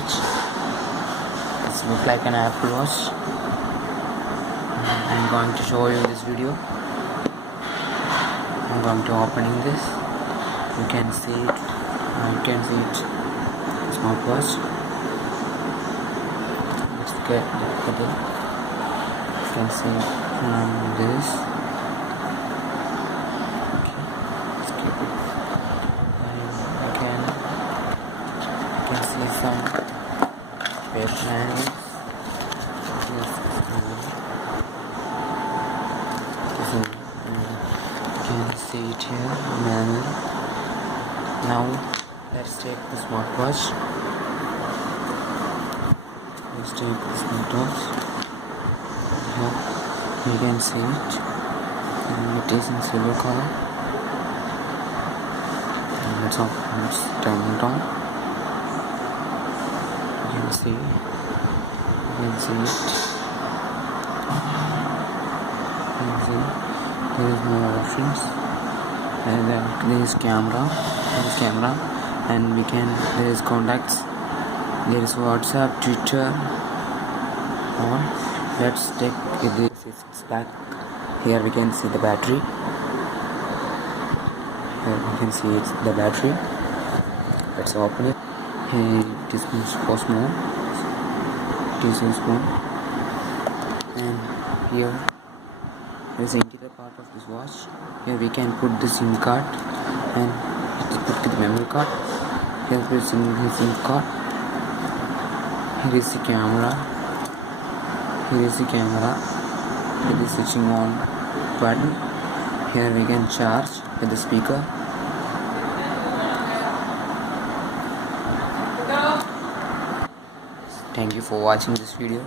Watch. It looks like an Apple Watch. I'm going to show you this video. I'm going to opening this. You can see it. Smartwatch. Let's get it. You can see from this. Okay, let's keep it. And you can see some paper. You can see it here manual. Now let's take the smartwatch. Let's take the smartwatch. Here you can see it, and it is in silver color. And it's turning it on. You can see it. There is more options, and there is camera, and there is contacts, there is WhatsApp, Twitter. Or let's take this back. Here we can see the battery. Let's open it. Here it is for small. And here is the interior part of this watch. Here we can put the SIM card and put the memory card. Here is the SIM card. Here is the camera. Here is the switching on button. Here we can charge with the speaker. Thank you for watching this video.